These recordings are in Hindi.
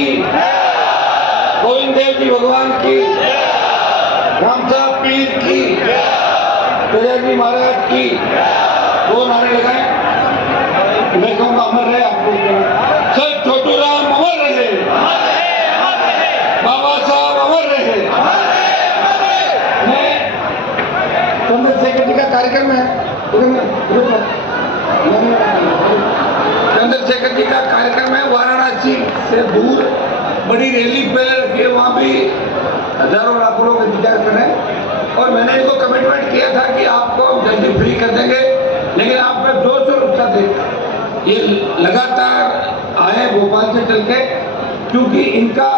की, गोविंद देव जी भगवान की, राम साहब पीर की, जी महाराज की। दो नारे लगाए। मैं कहूँगा अमर रहे आपको। सर छोटू राम अमर रहे, बाबा साहब अमर रहे। मैं चंद्रशेखर जी का कार्यक्रम है, चंद्रशेखर जी का कार्यक्रम है वाराणसी से दूर बड़ी रैली पे रखी, वहाँ भी हजारों लाखों लोग इंतजार कर रहे हैं। और मैंने इनको कमिटमेंट किया था कि आपको हम जल्दी फ्री कर देंगे, लेकिन आप में जोश और उत्साह देख ये लगातार आए भोपाल से चल के, क्योंकि इनका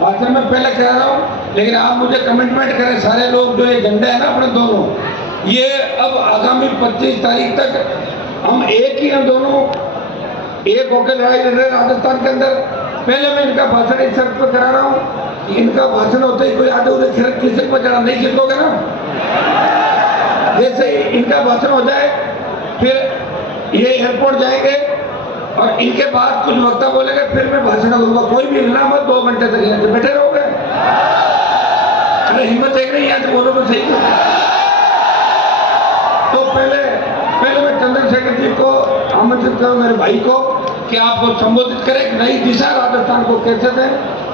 भाषण में पहले कह रहा हूँ, लेकिन आप मुझे कमिटमेंट करें सारे लोग जो ये झंडे हैं ना अपने दोनों, ये अब आगामी 25 तारीख तक हम एक ही हैं, दोनों एक होकर लड़ाई लड़ रहे हैं राजस्थान के अंदर। पहले मैं इनका भाषण इस शर्त पर करा रहा हूँ कि इनका भाषण होते ही कोई आधे उधर किसी पर चढ़ा नहीं खिसकोगे ना। जैसे इनका भाषण हो जाए फिर ये एयरपोर्ट जाएंगे और इनके बाद कुछ वक्ता बोलेंगे, फिर मैं भाषण करूंगा। कोई भी हिलना मत, 2 घंटे तक यहाँ से बैठे रहोगे। अरे हिम्मत देख रही है तो बोलो तो सही। तो पहले मैं चंद्रशेखर जी को आमंत्रित करूं, मेरे भाई को, कि आपको संबोधित करें नई दिशा राजस्थान को कैसे दें,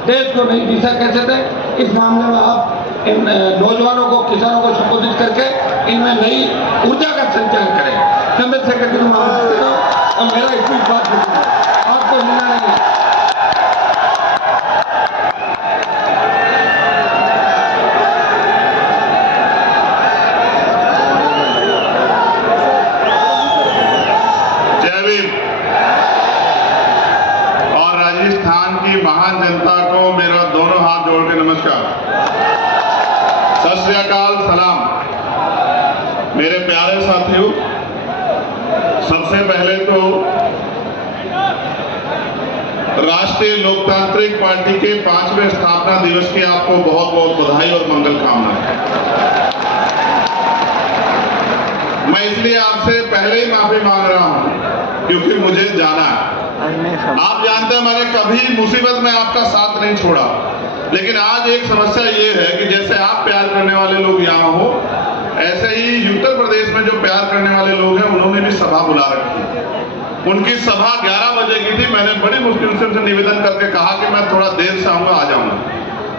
देश को नई दिशा कैसे दें। इस मामले में आप इन नौजवानों को, किसानों को संबोधित करके इनमें नई ऊर्जा का संचार करें। चंद्रशेखर जी को मैं आमंत्रित करूं और मेरा इस बात आपको मिलना नहीं है। महान जनता को मेरा दोनों हाथ जोड़ के नमस्कार, सत श्री अकाल, सलाम। मेरे प्यारे साथियों, सबसे पहले तो राष्ट्रीय लोकतांत्रिक पार्टी के 5वें स्थापना दिवस की आपको बहुत बहुत बधाई और मंगल कामनाएं। मैं इसलिए आपसे पहले ही माफी मांग रहा हूं क्योंकि मुझे जाना है। आप जानते हैं मैंने कभी मुसीबत में आपका साथ नहीं छोड़ा, लेकिन आज एक समस्या ये है कि जैसे आप प्यार करने वाले लोग यहाँ हो, ऐसे ही उत्तर प्रदेश में जो प्यार करने वाले लोग हैं उन्होंने भी सभा बुला रखी है। उनकी सभा 11 बजे की थी। मैंने बड़ी मुश्किल से उनसे निवेदन करके कहा कि मैं थोड़ा देर से आऊंगा, आ जाऊंगा।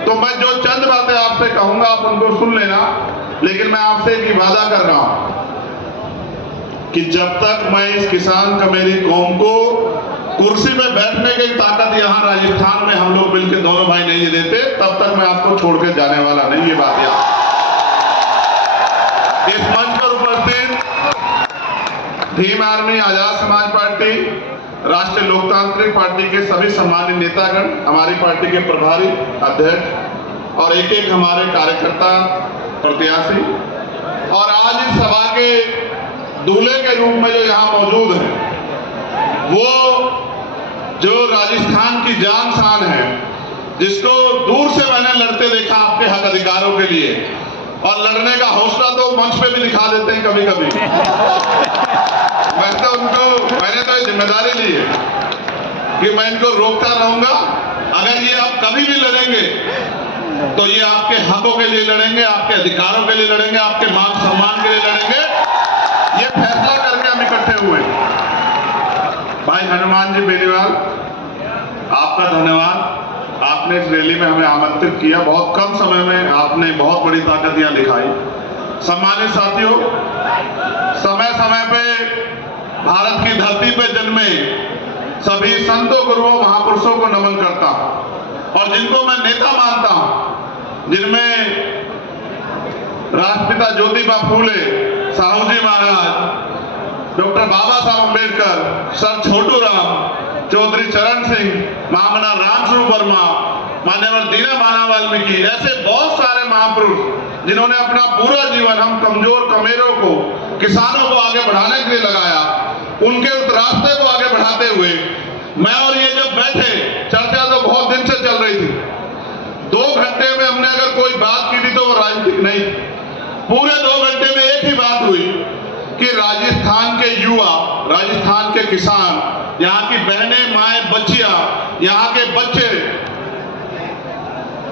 तो मैं जो चंद बातें आपसे कहूंगा आप उनको सुन लेना, लेकिन मैं आपसे एक वादा कर रहा हूं कि जब तक मैं इस किसान कमेरी कौम को कुर्सी में बैठने की ताकत यहाँ राजस्थान में हम लोग मिलकर दोनों भाई नहीं देते, तब तक मैं आपको छोड़कर जाने वाला नहीं। ये बात याद। इस मंच पर उपस्थित भीम आर्मी, आजाद समाज पार्टी, राष्ट्रीय लोकतांत्रिक पार्टी के सभी सम्मानित नेतागण, हमारी पार्टी के प्रभारी अध्यक्ष और एक एक हमारे कार्यकर्ता प्रत्याशी, और आज इस सभा के दूल्हे के रूप में जो यहाँ मौजूद है, वो जो राजस्थान की जान शान है, जिसको दूर से मैंने लड़ते देखा आपके हक अधिकारों के लिए, और लड़ने का हौसला तो मंच पे भी दिखा देते हैं कभी कभी। मैंने तो जिम्मेदारी ली है कि मैं इनको रोकता रहूंगा। अगर ये आप कभी भी लड़ेंगे तो ये आपके हकों के लिए लड़ेंगे, आपके अधिकारों के लिए लड़ेंगे, आपके मान सम्मान के लिए लड़ेंगे। ये फैसला करके हम इकट्ठे हुए। भाई हनुमान जी बेनीवाल, आपका धन्यवाद। आपने इस रैली में हमें आमंत्रित किया। बहुत कम समय में आपने बहुत बड़ी ताकत यहाँ दिखाई। सम्मानित साथियों, समय समय पे भारत की धरती पे जन्मे सभी संतों, गुरुओं, महापुरुषों को नमन करता हूं और जिनको मैं नेता मानता हूं, जिनमें राष्ट्रपिता ज्योतिबा फूले, साहू जी महाराज, डॉक्टर बाबा साहब अम्बेडकर, सर छोटू राम, चौधरी चरण सिंह, महामना रामस्वरूप वर्मा, मान्यवर दीना माना वाल्मीकि, ऐसे बहुत सारे महापुरुष जिन्होंने अपना पूरा जीवन हम कमजोर कमेरों को, किसानों को आगे बढ़ाने के लिए लगाया। उनके उस रास्ते को आगे बढ़ाते हुए मैं और ये जब बैठे, चर्चा तो बहुत दिन से चल रही थी। 2 घंटे में हमने अगर कोई बात की थी तो वो राजनीतिक नहीं। पूरे 2 घंटे में एक ही बात हुई कि राजस्थान के युवा, राजस्थान के किसान, यहाँ की बहनें, माएँ, बच्चियां, यहाँ के बच्चे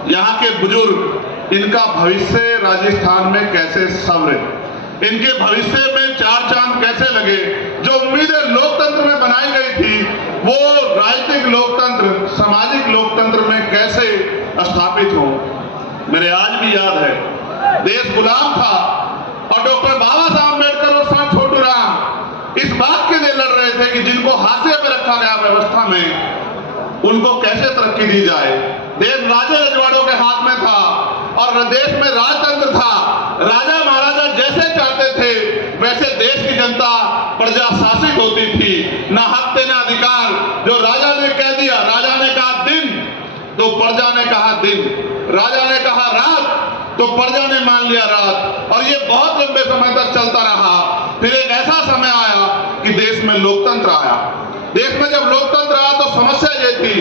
यहाँ के बुजुर्ग, इनका भविष्य राजस्थान में कैसे संवरे, इनके भविष्य में चार चांद कैसे लगे। जो उम्मीदें लोकतंत्र में बनाई गई थी वो राजनीतिक लोकतंत्र, सामाजिक लोकतंत्र में कैसे स्थापित हो। मेरे आज भी याद है, देश गुलाम था और डॉक्टर बाबा साहब अम्बेडकर और सर छोटू राम इस बात के लिए लड़ रहे थे कि जिनको हाशिए पे रखा गया व्यवस्था में, उनको कैसे तरक्की दी जाए। देश राजे रजवाड़ों के हाथ में था और देश में राजतंत्र था। राजा महाराजा जैसे चाहते थे वैसे देश की जनता प्रजा शासित होती थी। ना हक थे ना अधिकार। जो राजा ने कह दिया, राजा ने कहा दिन तो प्रजा ने कहा दिन, राजा ने कहा रात तो प्रजा ने मान लिया रात। और ये बहुत लंबे समय तक चलता रहा। फिर एक ऐसा समय आया कि देश में लोकतंत्र आया। देश में जब लोकतंत्र आया तो समस्या ये थी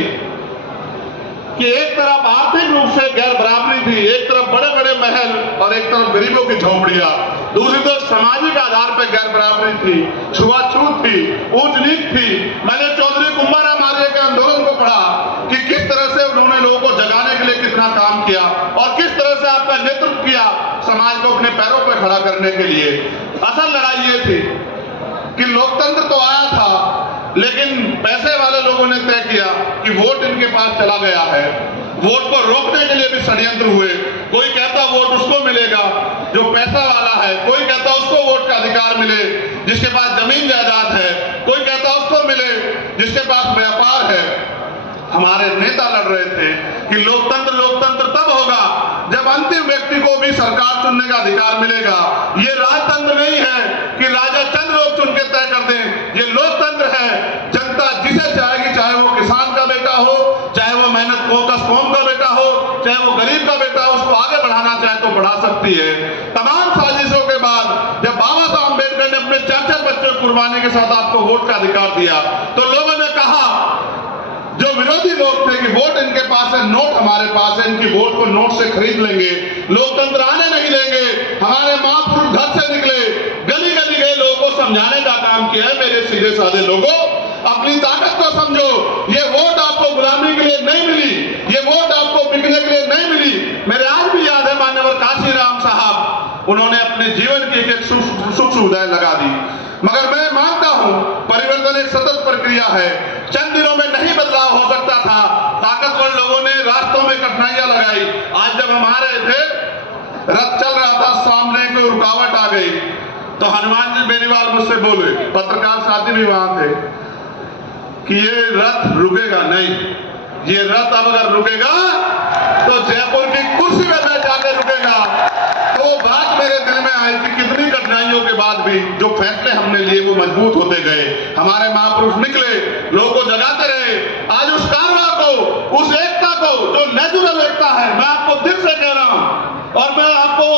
कि एक तरफ आर्थिक रूप से गैर बराबरी थी, एक तरफ बड़े बड़े महल और एक तरफ गरीबों की झोपड़ियां, दूसरी तरफ सामाजिक आधार पर गैर बराबरी थी, छुआछूत थी, ऊंच नीच थी। मैंने चौधरी कुंभाराम आर्य के आंदोलन को पढ़ा कि किस तरह से उन्होंने लोगों को जगाने के लिए कितना काम किया और किस तरह से आपका नेतृत्व किया समाज को अपने पैरों पर खड़ा करने के लिए। असल लड़ाई ये थी कि लोकतंत्र तो आया था, लेकिन पैसे वाले लोगों ने तय किया कि वोट इनके पास चला गया है। वोट को रोकने के लिए भी षड्यंत्र हुए। कोई कहता वोट उसको मिलेगा जो पैसा वाला है, कोई कहता उसको वोट का अधिकार मिले जिसके पास जमीन जायदाद है, कोई कहता उसको मिले जिसके पास व्यापार है। हमारे नेता लड़ रहे थे कि लोकतंत्र तब होगा जब अंतिम व्यक्ति को भी सरकार चुनने का अधिकार मिलेगा। ये राजतंत्र नहीं है कि राजा चंद लोग चुन के तय कर दें। ये लोकतंत्र है, जनता जिसे चाहेगी, चाहे वो किसान का बेटा हो, चाहे वो मेहनत कौम का बेटा हो, चाहे वो गरीब का बेटा हो, उसको आगे बढ़ाना चाहे तो बढ़ा सकती है। तमाम साजिशों के बाद जब बाबा साहब अम्बेडकर ने अपने 4 बच्चों की कुर्बानी के साथ आपको वोट का अधिकार दिया तो लोगों ने कहा, जो विरोधी लोग थे कि वोट इनके पास है, नोट हमारे पास है, इनकी वोट को नोट से खरीद लेंगे, लोकतंत्र आने नहीं देंगे। हमारे महापुरुष घर से निकले, गली गली गए, लोगों को समझाने का काम किया है। मेरे सीधे साधे लोगों, अपनी ताकत को समझो। ये वोट आपको गुलामी के लिए नहीं मिली, ये वोट आपको बिकने के लिए नहीं मिली। मेरे आज भी याद है माननीय काशीराम साहब, उन्होंने अपने जीवन की एक सुख सुविधाएं लगा दी। मगर मैं मानता हूं परिवर्तन एक सतत प्रक्रिया है। चंद दिनों में नहीं बदलाव हो सकता था। ताकतवर लोगों ने रास्तों में कठिनाइयां लगाई। आज जब हम आ रहे थे, रथ चल रहा था, सामने कोई रुकावट आ गई तो हनुमान जी बेनीवाल मुझसे बोले, पत्रकार साथी भी वहां थे, कि ये रथ रुकेगा नहीं। ये रथ अब अगर रुकेगा तो जयपुर की कुर्सी में मैं जाकर रुकेगा। तो बात मेरे दिल में आई कि कितनी कठिनाइयों के बाद भी जो फैसले हमने लिए वो मजबूत होते गए। हमारे महापुरुष निकले, लोगों को जगाते रहे। आज उस कारवां को, उस एकता को जो नेचुरल एकता है, मैं आपको दिल से कह रहा हूं और मैं आपको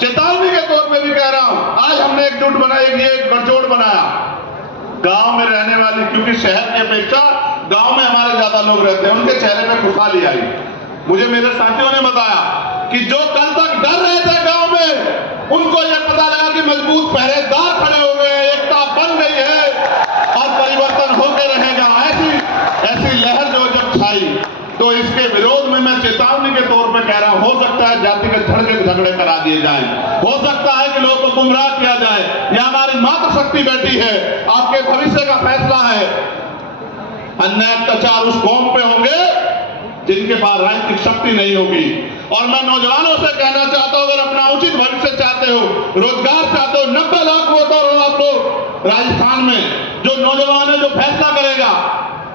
चेतावनी के तौर पे भी कह रहा हूं। आज हमने एकजुट बनाई, ये गठजोड़ बनाया गांव में रहने वाली, क्योंकि शहर की अपेक्षा गांव में हमारे ज्यादा लोग रहते हैं, उनके चेहरे में खुशहाली आई। मुझे मेरे साथियों ने बताया कि जो कल तक डर रहे थे गांव में, उनको यह पता लगा कि मजबूत पहरेदार खड़े हो गए, एकता बन गई है और परिवर्तन होकर रहेगा। ऐसी लहर जो जब छाई तो इसके विरोध में मैं चेतावनी के तौर पर कह रहा हूं, हो सकता है जातिगत झगड़े करा दिए जाएं, हो सकता है कि लोगों को गुमराह किया जाए। यह हमारी मातृशक्ति बैठी है, आपके भविष्य का फैसला है। अन्याय अत्याचार उस कौम पे होंगे जिनके पास राजनीतिक शक्ति नहीं होगी। और मैं नौजवानों से कहना चाहता हूं, अगर अपना उचित भविष्य चाहते हो, रोजगार चाहते हो, 90 लाख वोटर हो आप लोग राजस्थान में, जो नौजवान है, जो फैसला करेगा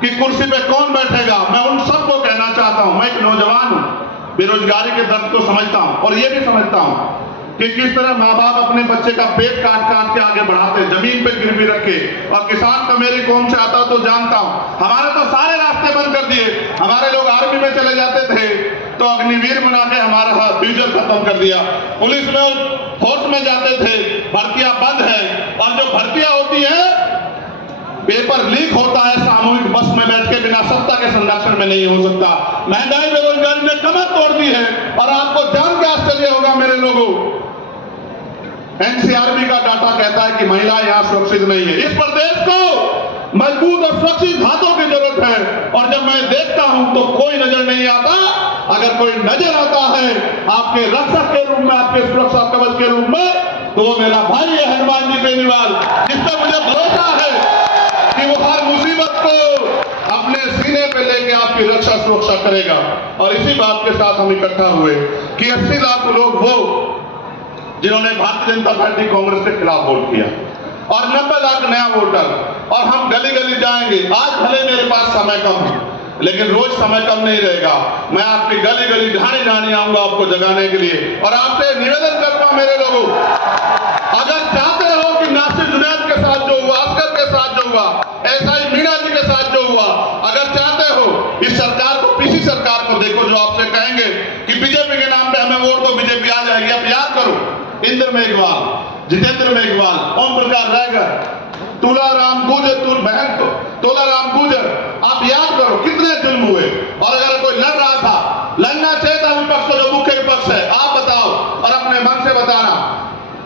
कि कुर्सी पे कौन बैठेगा, मैं उन सबको कहना चाहता हूं, मैं एक नौजवान हूं, बेरोजगारी के दर्द को समझता हूं और ये भी समझता हूं कि किस तरह माँ बाप अपने बच्चे का पेट काट काट के आगे बढ़ाते, जमीन पे गिरवी रखे। और किसान का मेरी कौम से आता तो जानता हूं, हमारे तो सारे रास्ते बंद कर दिए। हमारे लोग आर्मी में चले जाते थे तो अग्निवीर बना के हमारा फ्यूचर खत्म कर दिया। पुलिस में, फोर्स में जाते थे, भर्तियां बंद है। और जो भर्तियां होती है, पेपर लीक होता है, सामूहिक बस में बैठ के बिना सत्ता के संरक्षण में नहीं हो सकता। महंगाई बेरोजगारी ने कमर तोड़ दी है। और आपको जान के आश्चर्य होगा मेरे लोगों, एनसीआरबी का डाटा कहता है कि महिलाएं यहां सुरक्षित नहीं है। इस प्रदेश को मजबूत और सुरक्षित हाथों की जरूरत है। और जब मैं देखता हूं तो कोई नजर नहीं आता अगर कोई नजर आता है आपके रक्षक के रूप में, आपके सुरक्षा कवच के रूप में, तो वो मेरा भाई है हनुमान जी बेनीवाल, जिस पर मुझे भरोसा है कि वो हर मुसीबत को अपने सीने पे लेके आपकी रक्षा सुरक्षा करेगा। और इसी बात के साथ हम इकट्ठा हुए कि 80 लाख लोग वो जिन्होंने भारतीय जनता पार्टी कांग्रेस के खिलाफ वोट किया और 90 लाख नया वोटर, और हम गली गली जाएंगे। आज भले मेरे पास समय कम है, लेकिन रोज समय कम नहीं रहेगा। मैं आपकी गली गली ढाणी ढाणी आऊंगा आपको जगाने के लिए। और आपसे निवेदन करूंगा मेरे लोगों, अगर चाहते हो कि नासिर जुनैद के साथ जो हुआ, असगर के साथ जो हुआ, एसआई मीणा जी के साथ जो हुआ, अगर चाहते हो इस सरकार को, पीसी सरकार को देखो जो आपसे कहेंगे कि बीजेपी के नाम पे हमें वोट दो, बीजेपी आ जाएगी। आप याद करो, इंद्र मेघवाल, जितेंद्र मेघवाल, ओम प्रकाश रायगर, तुलाराम गुर्जर, तोलाराम गुर्जर, आप याद करो कितने जुल्म हुए। और अगर कोई लड़ रहा था, लड़ना चाहिए था विपक्ष को, जो मुख्य विपक्ष है, आप बताओ और अपने मन से बताना,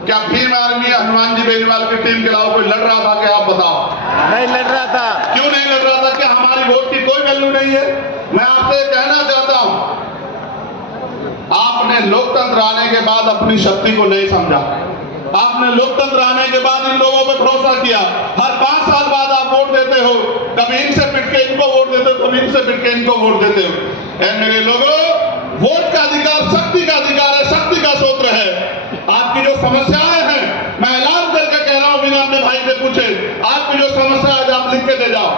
क्या भीम आर्मी हनुमान जी बेनीवाल की टीम के अलावा कोई लड़ रहा था? क्या आप बताओ? नहीं लड़ रहा था। क्यों नहीं लड़ रहा था? क्या हमारी वोट की कोई वैल्यू नहीं है? मैं आपसे कहना चाहता हूं, आपने लोकतंत्र आने के बाद अपनी शक्ति को नहीं समझा। आपने लोकतंत्र आने के बाद इन लोगों पर भरोसा किया। हर 5 साल बाद आप वोट देते हो, कभी इनसे पिट के इनको वोट देते हो, कभी इनसे पिट के इनको वोट देते हो। मेरे लोगों, वोट का अधिकार शक्ति का अधिकार है, शक्ति का सूत्र है। आपकी जो समस्याएं हैं, मैं ऐलान करके कह रहा हूं, बिना अपने भाई से पूछे, आपकी जो समस्या है आप लिख के दे जाओ।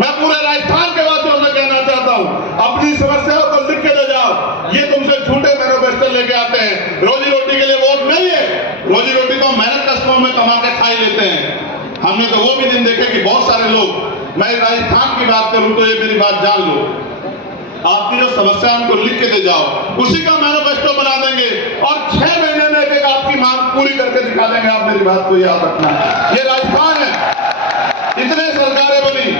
मैं पूरे राजस्थान के वासियों से कहना चाहता हूं, अपनी समस्याओं को लिख के दे जाओ। ये तुमसे झूठे मैनिफेस्टो लेके आते हैं, रोजी रोटी के लिए वोट नहीं है। रोजी रोटी तो मेहनत कष्टों में कमा के खा ही लेते हैं। हमने तो वो भी दिन देखे कि बहुत सारे लोग, मैं राजस्थान की बात करूं तो ये मेरी बात जान लो, आपकी जो समस्या उनको लिख के दे जाओ, उसी का मैनिफेस्टो बना देंगे और 6 महीने में एक आपकी मांग पूरी करके दिखा देंगे। आप मेरी बात को याद रखना, ये राजस्थान है। इतने सरकारें बनी,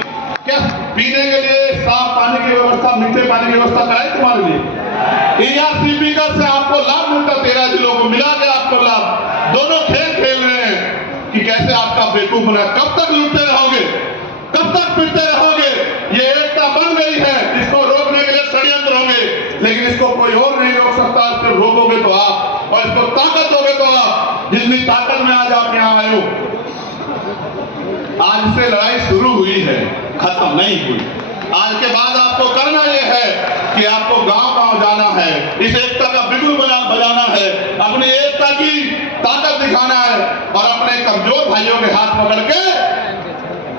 क्या पीने के लिए साफ पानी की व्यवस्था, मीठे पानी की व्यवस्था कराई तुम्हारे लिए? ERCP का से आपको लाभ मिलता, 13 जिलों को मिला के आपको लाभ। दोनों खेल खेल रहे हैं कि कैसे आपका बेवकूफ बना। कब तक लूटते रहोगे? कब तक पिटते रहोगे? ये एकता बन गई है, इसको रोकने के लिए षड्यंत्र होंगे, लेकिन इसको कोई और नहीं रोक सकता। इसको रोकोगे तो आप, और इसको ताकत दोगे तो आप। जितनी ताकत में आज आप यहाँ आए हो, आज से लड़ाई शुरू हुई है, खत्म नहीं हुई। आज के बाद आपको करना यह है कि आपको गांव-गांव जाना है, इस एकता का बिगुल बजाना है, अपनी एकता की ताकत दिखाना है और अपने कमजोर भाइयों के हाथ पकड़ के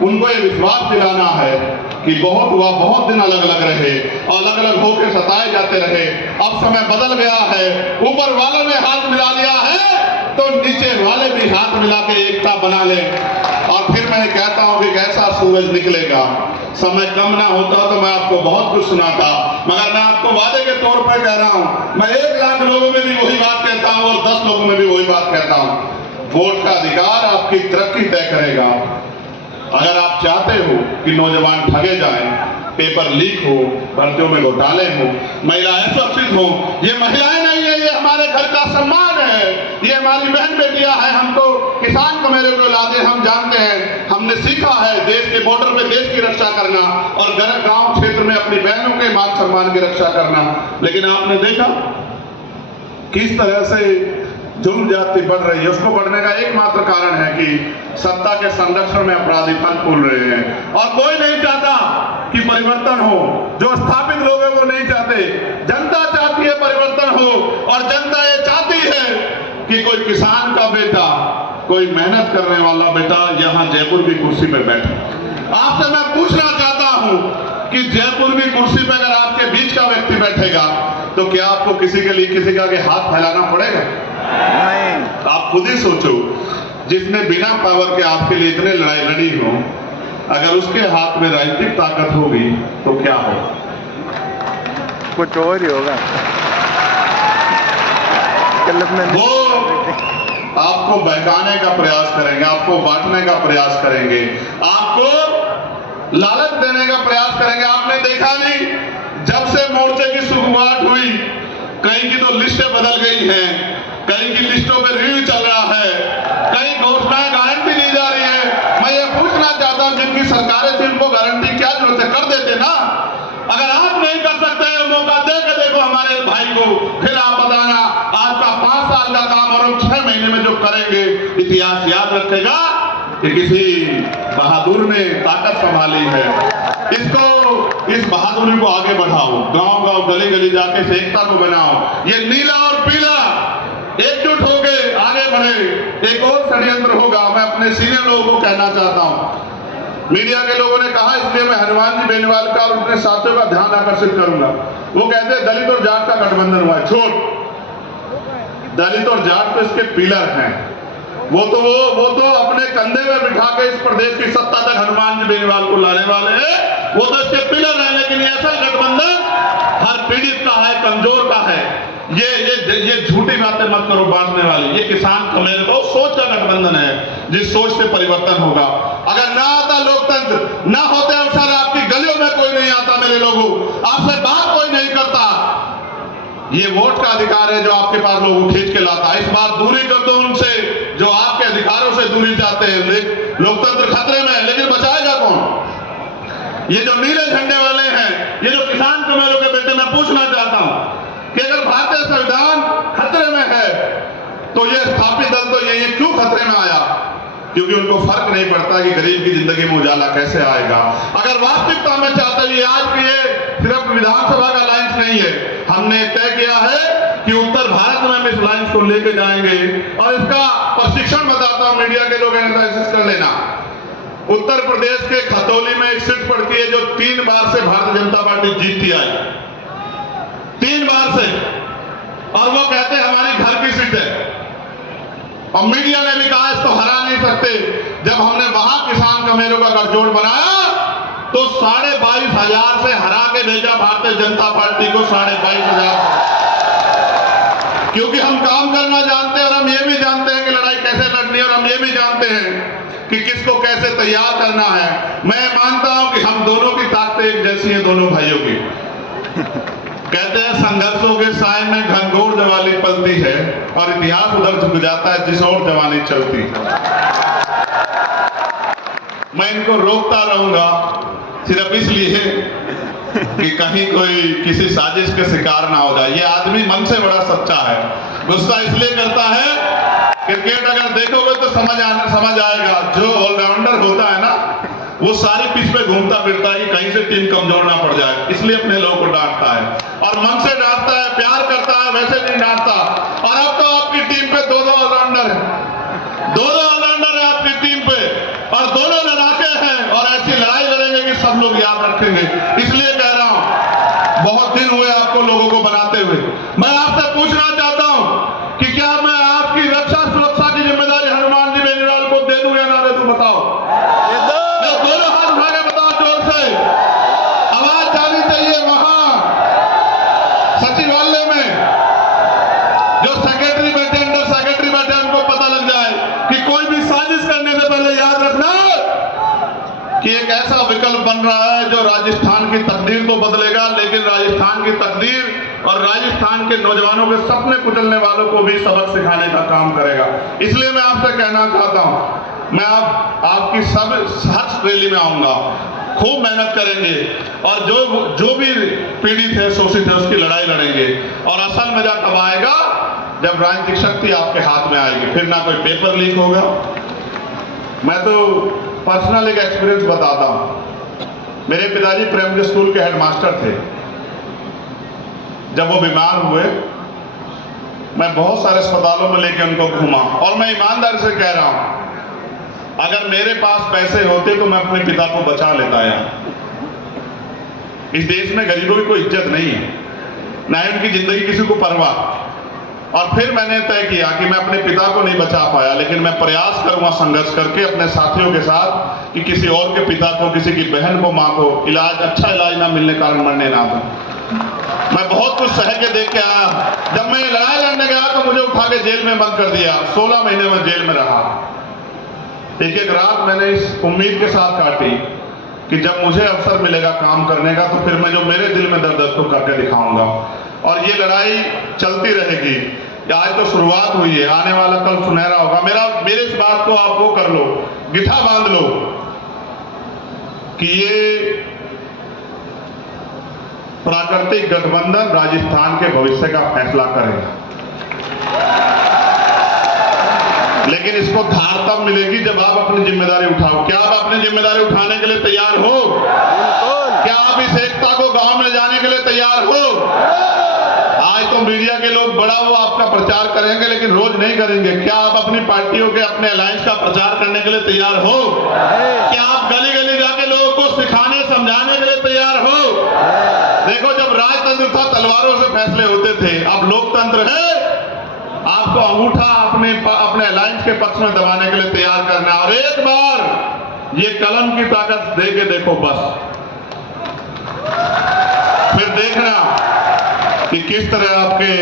उनको ये विश्वास दिलाना है कि बहुत हुआ, बहुत दिन अलग अलग रहे, अलग अलग होकर सताए जाते रहे। अब समय बदल गया है, ऊपर वाले ने हाथ मिला लिया है तो नीचे वाले भी हाथ मिला के एकता बना ले। और फिर मैं कहता हूं कि कैसा सूरज निकलेगा। समय कम ना होता तो मैं आपको बहुत कुछ सुनाता, मगर मैं आपको वादे के तौर पर कह रहा हूं, मैं 1 लाख लोगों में भी वही बात कहता हूं और 10 लोगों में भी वही बात कहता हूं। वोट का अधिकार आपकी तरक्की तय करेगा। अगर आप चाहते हो कि नौजवान ठगे जाएं, पेपर लीक हो, भर्तियों में घोटाले हो, महिलाएं सुरक्षित हो, ये महिलाएं नहीं है, ये हमारे घर का सम्मान है, ये हमारी बहन बेटियां हैं। हमको किसान को मेरे को ला दे, हम जानते हैं, हमने सीखा है देश के बॉर्डर पे देश की रक्षा करना और गांव क्षेत्र में अपनी बहनों के मान सम्मान की रक्षा करना। लेकिन आपने देखा किस तरह से जुल्म जाति बढ़ रही है। उसको बढ़ने का एकमात्र कारण है कि सत्ता के संरक्षण में अपराधी फल फूल रहे हैं और कोई नहीं चाहता कि परिवर्तन हो। जो स्थापित लोग हैं वो नहीं चाहते, जनता चाहती है परिवर्तन हो। और जनता ये चाहती है कि कोई किसान का बेटा, कोई मेहनत करने वाला बेटा यहाँ जयपुर की कुर्सी पर बैठे। आपसे मैं पूछना चाहता हूं कि जयपुर की कुर्सी पर अगर आपके बीच का व्यक्ति बैठेगा तो क्या आपको किसी के लिए किसी का आगे हाथ फैलाना पड़ेगा? नहीं। आप खुद ही सोचो, जिसने बिना पावर के आपके लिए इतने लड़ाई लड़ी हो, अगर उसके हाथ में राजनीतिक ताकत होगी तो क्या होगा? कुछ और ही होगा। वो आपको बहकाने का प्रयास करेंगे, आपको बांटने का प्रयास करेंगे, आपको लालच देने का प्रयास करेंगे। आपने देखा नहीं, जब से मोर्चे की शुरुआत हुई, कहीं की तो लिस्टें बदल गई हैं, कहीं की लिस्टों पे रिव्यू चल रहा है, कहीं घोषणाएं गारंटी दी जा रही है। मैं ये पूछना चाहता हूं, जिनकी सरकारें थी उनको गारंटी क्या जरूरत है? कर देते ना। अगर आप नहीं कर सकते, मौका दे के देखो रखेगा कि किसी बहादुर ने ताकत संभाली है। इस बहादुरी को आगे बढ़ाओ, गांव गांव गली गली जाके इस एकता को बनाओ। ये नीला और पीला एकजुट होके आगे बढ़े। एक और षड्यंत्र होगा, मैं अपने सीनियर लोगों को कहना चाहता हूं। मीडिया के लोगों ने कहा, इसलिए मैं हनुमान जी बेनीवाल का और उनके साथियों का ध्यान आकर्षित करूंगा। वो कहते हैं दलित और जाट का गठबंधन हुआ है। छोट दलित और जाट तो इसके पिलर हैं। वो तो अपने कंधे में बिठा के इस प्रदेश की सत्ता तक हनुमान जी बेनीवाल को लाने वाले हैं। वो तो इसके पिलर हैं। लेकिन ऐसा गठबंधन हर पीड़ित का है, कमजोर का है। ये झूठी बातें मत करो बांटने वाली। ये किसान कमेल को सोच का गठबंधन है, जिस सोच से परिवर्तन होगा। अगर ना आता लोकतंत्र, ना होते अवसर, आपकी गलियों में कोई नहीं आता मेरे लोगों, आपसे बात कोई नहीं करता। ये वोट का अधिकार है जो आपके पास लोगों को खींच के लाता है। इस बार दूरी कर दो उनसे जो आपके अधिकारों से दूरी चाहते हैं। लोकतंत्र खतरे में है, लेकिन बचाएगा कौन? ये जो नीले झंडे वाले हैं, ये जो किसान कमेलों के बेटे, मैं पूछना चाहता हूं कि अगर भारतीय संविधान खतरे में है तो ये स्थापित दल तो ये क्यों खतरे में आया? क्योंकि उनको फर्क नहीं पड़ता कि गरीब की जिंदगी में उजाला कैसे आएगा। अगर वास्तविकता में चाहते हैं, आज के ये सिर्फ विधानसभा का लाइन्स नहीं है, हमने तय किया है कि उत्तर भारत में हम इस लाइन्स को लेके जाएंगे। और इसका प्रशिक्षण बताता हूं, मीडिया के लोग एनालिसिस कर लेना। उत्तर प्रदेश के खतौली में एक सीट पड़ती है जो 3 बार से भारतीय जनता पार्टी जीतती आई, 3 बार से, और वो कहते हैं हमारी घर की सीट है। और मीडिया ने भी कहा इसको हरा नहीं सकते। जब हमने वहां किसान कमेरों का गठजोड़ बनाया तो 22,500 से हरा के भेजा भारतीय जनता पार्टी को 22,500, क्योंकि हम काम करना जानते हैं और हम ये भी जानते हैं कि लड़ाई कैसे लड़नी है, और हम ये भी जानते हैं कि किसको कैसे तैयार करना है। मैं मानता हूं कि हम दोनों की ताकतें एक जैसी हैं, दोनों भाइयों की। कहते हैं संघर्षों के साय में घनघोर जवानी पलती है और इतिहास उधर झुक जाता है जिस ओर जवानी चलती। मैं इनको रोकता रहूंगा सिर्फ इसलिए कि कहीं कोई किसी साजिश के शिकार ना हो जाए। ये आदमी मन से बड़ा सच्चा है। गुस्सा इसलिए करता है, क्रिकेट अगर देखोगे तो समझ आएगा। जो ऑलराउंडर होता है ना, वो सारी पिच पे घूमता फिरता है कि कहीं से टीम कमजोर ना पड़ जाए, इसलिए अपने लोगों को डांटता है और मन से डांटता है, प्यार करता है, वैसे नहीं डांटता। और अब तो आपकी टीम पे 2 ऑलराउंडर है, 2 ऑलराउंडर है आपकी टीम पे, और दोनों लड़ाके हैं और ऐसी लड़ाई लड़ेंगे कि सब लोग याद रखेंगे। इसलिए कह रहा हूं, बहुत दिन हुए आपको लोगों को बनाते हुए। मैं आपसे पूछना चाहता हूं कि क्या मैं आपकी रक्षा सुरक्षा की जिम्मेदारी हनुमान जी बेनीवाल को दे दूं या ना दे दूं? बताओ, दोनों हाथ उठा के बताओ जोर से। आवाज जानी चाहिए वहां सचिवालय में जो सेक्रेटरी बैठे, अंडर सेक्रेटरी बैठे, उनको पता लग जाए कि कोई भी साजिश करने से पहले याद रखना कि एक ऐसा विकल्प बन रहा है जो राजस्थान की तकदीर को बदलेगा, लेकिन राजस्थान की तकदीर और राजस्थान के नौजवानों के सपने कुचलने वालों को भी सबक सिखाने का काम करेगा। इसलिए मैं आपसे कहना चाहता हूं, मैं आपकी हर रैली में आऊंगा, खूब मेहनत करेंगे और जो भी पीड़ित है, शोषित है, उसकी लड़ाई लड़ेंगे। और असल मजा तब आएगा जब राजनीतिक शक्ति आपके हाथ में आएगी, फिर ना कोई पेपर लीक होगा। मैं तो पर्सनल एक एक्सपीरियंस बताता हूं। मेरे पिताजी प्राइमरी स्कूल के हेडमास्टर थे। जब वो बीमार हुए, मैं बहुत सारे अस्पतालों में लेके उनको घूमा, और मैं ईमानदारी से कह रहा हूं, अगर मेरे पास पैसे होते तो मैं अपने पिता को बचा लेता। यार, इस देश में गरीबों की कोई इज्जत नहीं है, ना ही उनकी जिंदगी किसी को परवाह। और फिर मैंने तय किया कि मैं अपने पिता को नहीं बचा पाया, लेकिन मैं प्रयास करूंगा संघर्ष करके अपने साथियों के साथ कि किसी और के पिता को, किसी की बहन को, मां को अच्छा इलाज ना मिलने कारण मरने ना दूं। मैं बहुत कुछ सह के देख के आया। जब मैं लड़ाई लड़ने गया तो मुझे उठा के जेल में बंद कर दिया। 16 महीने में जेल में रहा। एक रात मैंने इस उम्मीद के साथ काटी कि जब मुझे अवसर मिलेगा काम करने का, तो फिर मैं जो मेरे दिल में दर्द है उसको करके दिखाऊंगा। और ये लड़ाई चलती रहेगी। आज तो शुरुआत हुई है, आने वाला कल सुनहरा होगा। मेरे इस बात को आप वो कर लो, गिठा बांध लो कि ये प्राकृतिक गठबंधन राजस्थान के भविष्य का फैसला करेगा। लेकिन इसको धार तब मिलेगी जब आप अपनी जिम्मेदारी उठाओ। क्या आप अपनी जिम्मेदारी उठाने के लिए तैयार हो? क्या आप इस एकता को गांव में ले जाने के लिए तैयार हो? आज तो मीडिया के लोग बड़ा वो आपका प्रचार करेंगे, लेकिन रोज नहीं करेंगे। क्या आप अपनी पार्टियों के, अपने अलायंस का प्रचार करने के लिए तैयार हो? क्या आप गली गली जाके लोगों को सिखाने समझाने के लिए तैयार हो? देखो, जब राजतंत्र था तलवारों से फैसले होते थे, अब लोकतंत्र है, आपको अंगूठा अपने अलायंस के पक्ष में दबाने के लिए तैयार करना है। और एक बार ये कलम की ताकत दे के देखो बस, फिर देखना कि किस तरह आपके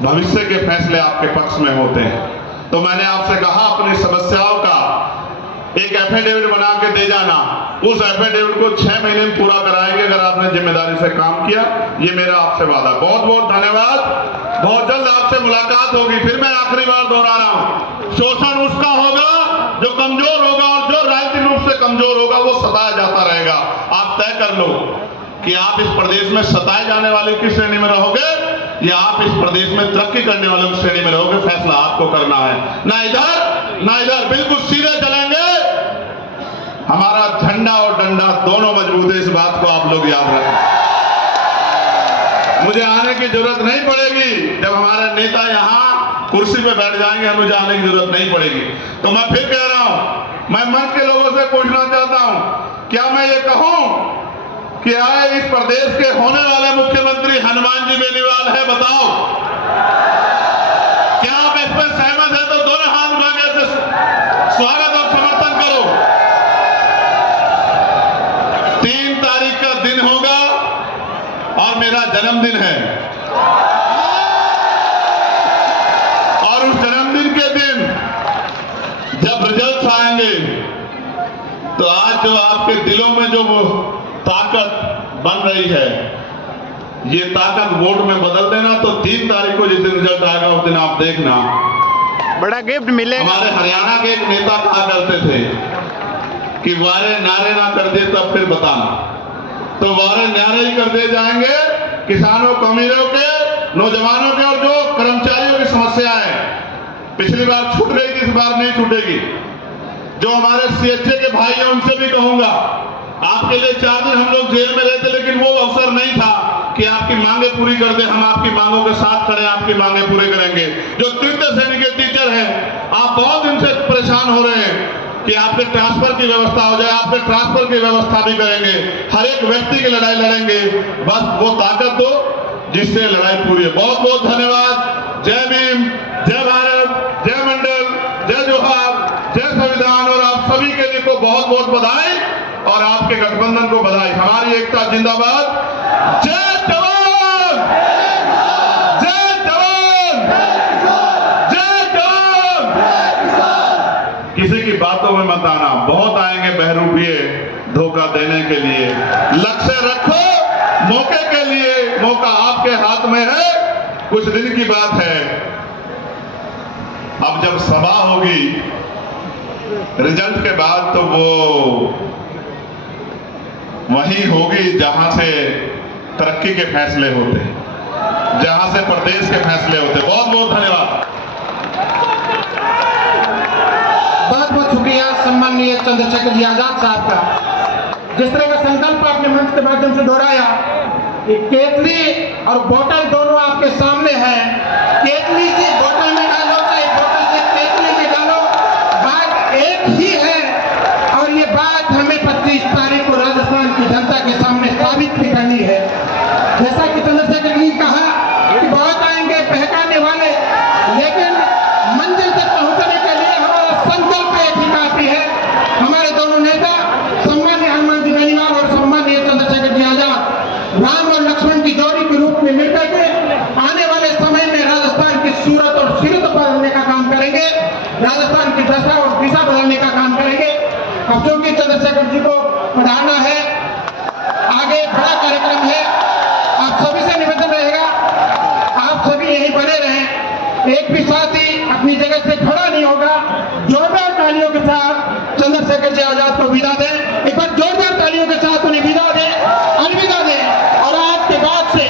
भविष्य के फैसले आपके पक्ष में होते हैं। तो मैंने आपसे कहा अपनी समस्याओं का एक एफिडेविट बना के दे जाना। उस एफिडेविट को 6 महीने में पूरा कराएंगे अगर आपने जिम्मेदारी से काम किया। ये मेरा आपसे वादा। बहुत बहुत धन्यवाद। बहुत जल्द आपसे मुलाकात होगी। फिर मैं आखिरी बार दोहरा रहा हूं, शोषण उसका होगा जो कमजोर होगा, और जो राजनीतिक रूप से कमजोर होगा वो सताया जाता रहेगा। आप तय कर लो कि आप इस प्रदेश में सताए जाने वाले की श्रेणी में रहोगे या आप इस प्रदेश में तरक्की करने वालों की श्रेणी में रहोगे। फैसला आपको करना है। ना इधर ना इधर, बिल्कुल सीधे चलेंगे। हमारा झंडा और डंडा दोनों मजबूत है, इस बात को आप लोग याद रखें। मुझे आने की जरूरत नहीं पड़ेगी। जब हमारे नेता यहाँ कुर्सी पे बैठ जाएंगे, हमें जाने की जरूरत नहीं पड़ेगी। तो मैं फिर कह रहा हूं, मैं मंच के लोगों से पूछना चाहता हूं, क्या मैं ये कहूं कि आए इस प्रदेश के होने वाले मुख्यमंत्री हनुमान जी बेनीवाल है? बताओ, क्या आप इस पर सहमत है? तो दोनों हाथ उठा के स्वागत और समर्थन करो। 3 तारीख का दिन होगा और मेरा जन्मदिन है, और उस जन्मदिन के दिन जब रिजल्ट आएंगे तो आज जो आपके दिलों में जो वो ताकत बन रही है, ये ताकत वोट में बदल देना। तो 3 तारीख को जिस दिन रिजल्ट आएगा उस दिन आप देखना बड़ा गिफ्ट मिलेगा। हमारे हरियाणा के एक नेता कहा करते थे कि वारे नारे ना कर दे तब फिर बताना। तो वारे नारे ही कर दे जाएंगे। किसानों को, अमीरों के, नौजवानों के और जो कर्मचारियों की समस्याएं पिछली बार छूट रही थी, इस बार नहीं छूटेगी। जो हमारे सीएचए के भाई हैं उनसे भी कहूंगा, आपके लिए 4 दिन हम लोग जेल में रहते, लेकिन वो अवसर नहीं था कि आपकी मांगे पूरी कर दे। हम आपकी मांगों के साथ खड़े, आपकी मांगे पूरे करेंगे। जो तृतीय श्रेणी के टीचर हैं, आप बहुत दिन से परेशान हो रहे हैं कि आपके ट्रांसफर की व्यवस्था हो जाए, आपके ट्रांसफर की व्यवस्था भी करेंगे। हर एक व्यक्ति की लड़ाई लड़ेंगे। बस वो ताकत दो जिससे लड़ाई पूरी है। बहुत बहुत धन्यवाद। जय भीम, जय भारत, जय मंडल, जय जोहार, जय संविधान। और आप सभी के लिए को बहुत बहुत बधाई और आपके गठबंधन को बधाई। हमारी एकता जिंदाबाद। जय जवान, जय जवान, जय जवान। किसी की बातों में मत आना। बहुत आएंगे बहरूपिये धोखा देने के लिए। लक्ष्य रखो मौके के लिए। मौका आपके हाथ में है। कुछ दिन की बात है। अब जब सभा होगी रिजल्ट के बाद, तो वो वहीं होगी जहां से तरक्की के फैसले होते हैं, जहां से प्रदेश के फैसले होते हैं। बहुत बहुत धन्यवाद। बहुत बहुत शुक्रिया सम्माननीय चंद्रशेखर जी आजाद साहब का। जिस तरह का संकल्प आपने मंच के माध्यम से दोहराया कि केतली और बोतल दोनों आपके सामने है। केतली से बोतल में डालो, चाहे बोतल से केतली में डालो, बात एक ही है। और ये बात हमें 25 तारीख को राजस्थान की जनता के सामने साबित भी करनी है। जैसा कि चंद्रशेखर जी कहा कि बहुत आएंगे बहकाने वाले, लेकिन मंजिल तक पहुंचने के लिए हमारा संकल्प एक ही काफी है। हमारे दोनों नेता सम्माननीय हनुमान जी बेनीवाल और सम्माननीय चंद्रशेखर जी आजाद राम और लक्ष्मण की जोड़ी के रूप में मिलकर के आने वाले समय में राजस्थान की सूरत और सीरत बदलने का काम करेंगे। राजस्थान की दशा और दिशा बदलने का काम करेंगे। अब चूंकि चंद्रशेखर जी को पढ़ाना है, आगे बड़ा कार्यक्रम है, आप सभी से निवेदन रहेगा आप सभी यहीं बने रहें। एक भी साथी अपनी जगह से खड़ा नहीं होगा। जोरदार तालियों के साथ चंद्रशेखर जी आजाद को विदा